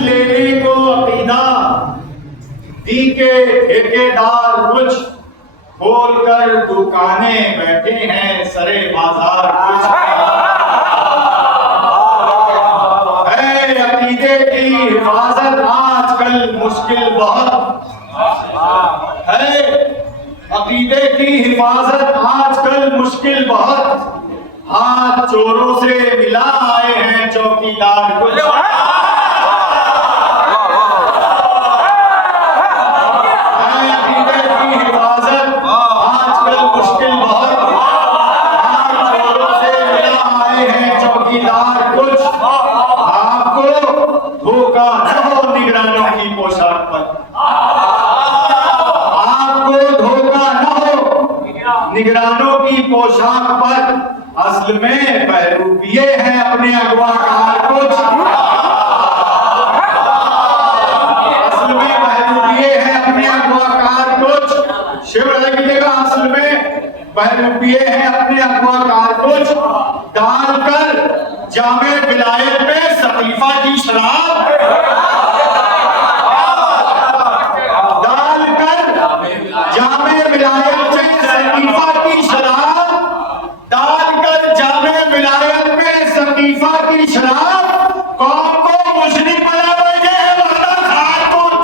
लेने को अकीदा दी के ठेकेदार कुछ खोल कर दुकानें बैठे हैं सरे बाजार कुछ है अकीदे की हिफाजत आजकल मुश्किल बहुत है। अकीदे की हिफाजत आजकल मुश्किल बहुत हाथ चोरों से मिला आए हैं चौकीदार कुछ निगरानों की पोशाक पर आपको धोखा न हो निगरानों की पोशाक पर असल में बहरूपिये हैं अपने अगवाकार कुछ असल में बहरूपिये हैं अपने अगवाकार कुछ शिव लगेगा असल में बहरूपिये हैं अपने अगवाकार कुछ डालकर जामे विलायत में सकीफा की शराब जामे विलायत में सकीफा की शराब डालकर जामे विलायत में सकीफा की शराब कौम को मुशरिक बना बैठे हैं वादा खान कुछ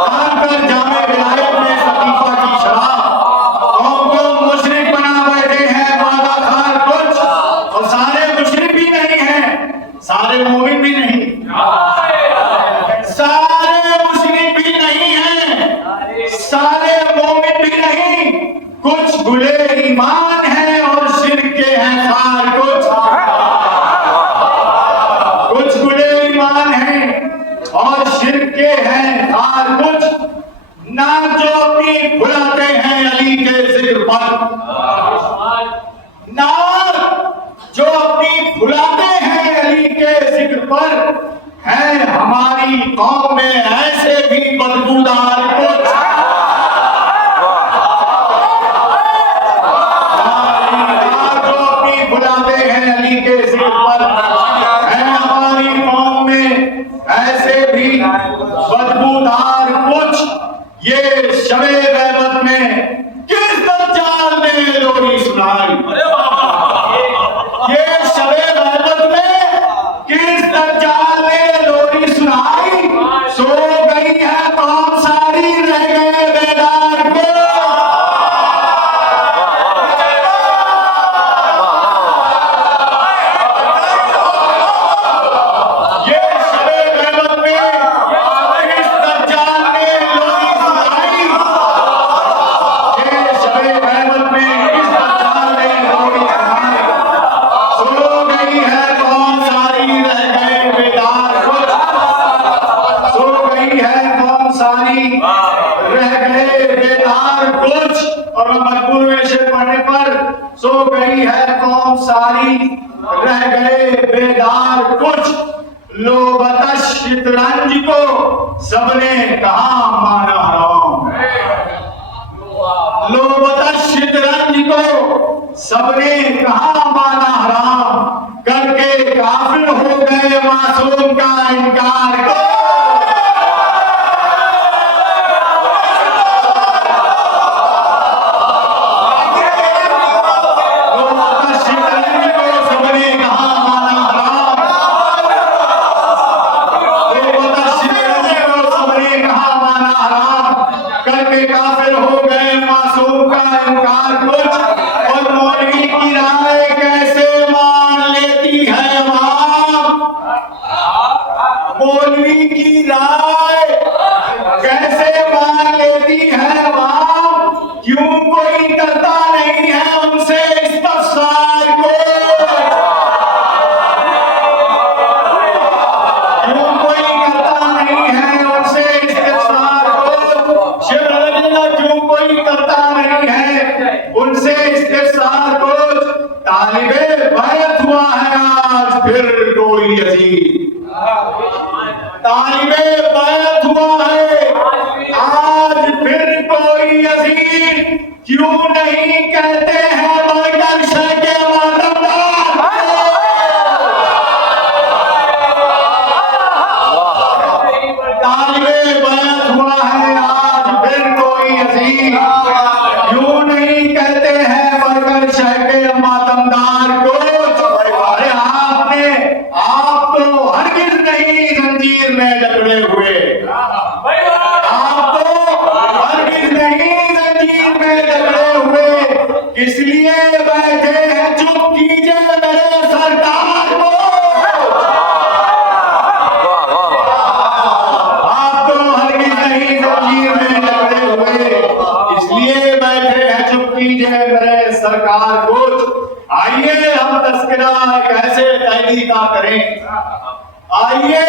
डालकर जामे विलायत में सकीफा की शराब कौम को मुशरिक बना बैठे हैं वादा खान कुछ और सारे मुशरिक भी नहीं हैं सारे मोमिन भी नहीं सारे मुस्लिम भी नहीं हैं सारे मोमिन भी नहीं कुछ गुले ईमान हैं और शिर्क के हैं खार कुछ गुले ईमान हैं और शिर्क के हैं खार कुछ ना जो अपनी भुलाते हैं अली के जिक्र पर ना जो अपनी भुलाते हैं अली के जिक्र पर है हमारी कौम में ऐसे भी बदबूदार कुछ जो अपनी बुलाते हैं अली के सिर पर है हमारी कौम में ऐसे भी बदबूदार कुछ ये शबे गैबत में किस दज्जाल ने लोरी सुनाई ये शबे गैबत में किस दज्जाल ने लोरी सुनाई सो गई है कौम सारी रह गए बेदार को ये शबे गैबत में किस दज्जाल ने लोरी सुनाई ये शबे गैबत में किस दज्जाल ने लोरी सुनाई सो गई है कौम सारी रह गए बेदार कुछ सो गई है कौम सारी रह गए बेदार कुछ और मजबूर में शेर पढ़ने पर सो गई है कौम सारी रह गए बेदार कुछ लो बता शतरंज को सबने कहा माना हराम लो बता शतरंज को सबने कहा माना हराम करके काफिर हो गए मासूम का इनकार कर करके काफिर हो गए मासूम का इनकार कुछ और मौलवी की राय कैसे मान लेती है अवाम मौलवी की राय कैसे मान लेती है अवाम क्यों कोई करता नहीं है उनसे इस्तफसार को क्यों कोई करता नहीं है उनसे इस्तफसार को क्यों कोई करता नहीं है उनसे इस्तिफसार को तालिबे बैत हुआ है आज फिर कोई यजीद तालिबे बैत हुआ है आज फिर कोई यजीद क्यों नहीं कहते हैं बढ़कर शेख मातमदार एक ऐसे कैदी का करें। आइए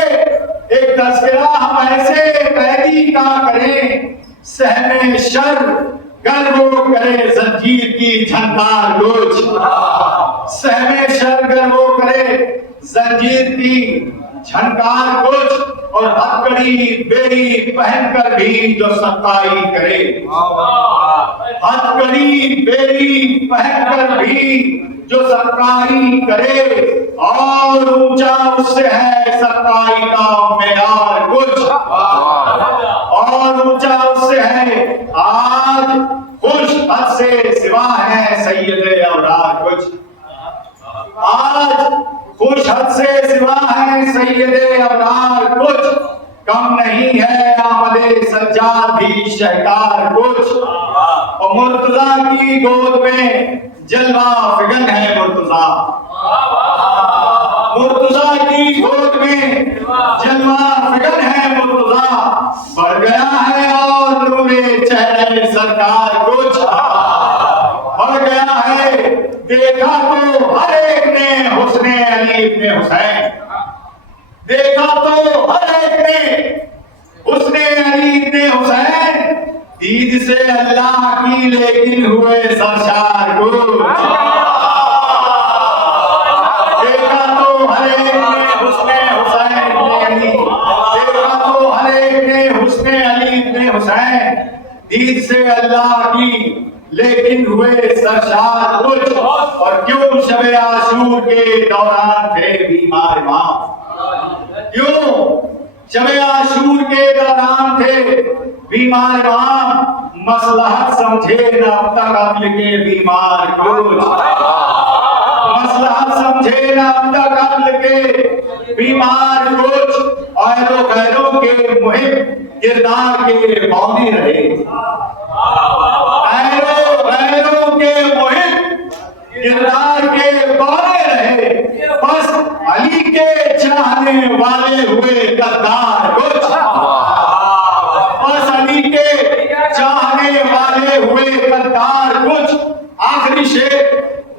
एक तस्करा हम ऐसे कैदी का करें, सहमे शर गर वो करे जंजीर की झंकार गुज। सहमे शर गर वो करे जंजीर की झंकार गुज, और हथकड़ी बेड़ी पहनकर भी जो सत्ताई करे। हथकड़ी बेड़ी पहनकर भी जो सत्ताई करे, और ऊंचा उससे है सत्ताई का मेयार कुछ, और ऊंचा उससे है आज खुश हद से सिवा है सैयदे औलाद कुछ। आज खुश हद से सिवा है सैयदे औलाद कुछ, कम नहीं है आमदे सज्जाद भी शहकार कुछ। और मुर्तजा की गोद में जलवा फिगन है मुर्तजा, मुर्तजा की गोद में जलवा फिगन है मुर्तजा। बढ़ गया है और नूरे चेहरे सरकार कुछ, बढ़ गया है। देखा तो हर एक ने हुस्ने अली इब्ने हुसैन, देखा तो हर एक ने हुस्ने अली इब्ने हुसैन। दीद से अल्लाह की लेकिन हुए सरशार कुछ। देखा तो हर एक ने हुस्ने हुसैन इब्ने अली, देखा तो हर एक ने हुस्ने अली इब्ने हुसैन। दीद से अल्लाह की लेकिन हुए सरशार कुछ। और क्यों शबे आशूर के दौरान थे बीमार मां, क्यों शबे आशूर के दौरान थे बीमार मां। मसलहत समझे न अब तक अक्ल के बीमार कुछ, मसलहत समझे न अब तक अक्ल के बीमार कुछ। और गैरों के मुहिब किरदार के मौनी रहे, गैरों के मुहिब किरदार के बौने रहे। बस अली के चाहने वाले हुए गद्दार कुछ, बस अली के चाहने वाले हुए गद्दार कुछ। आखिरी शेर,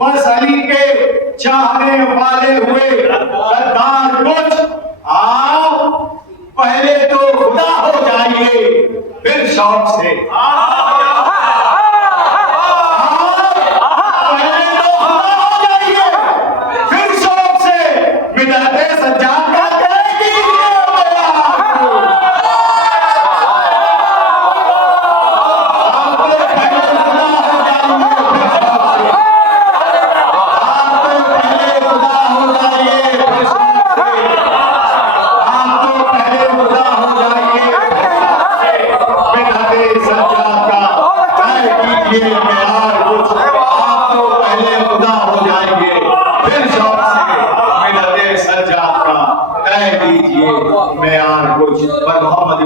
बस अली के चाहने वाले हुए गद्दार कुछ। आप पहले तो खुदा हो जाइए फिर शौक से, मैं यार कुछ मोहम्मद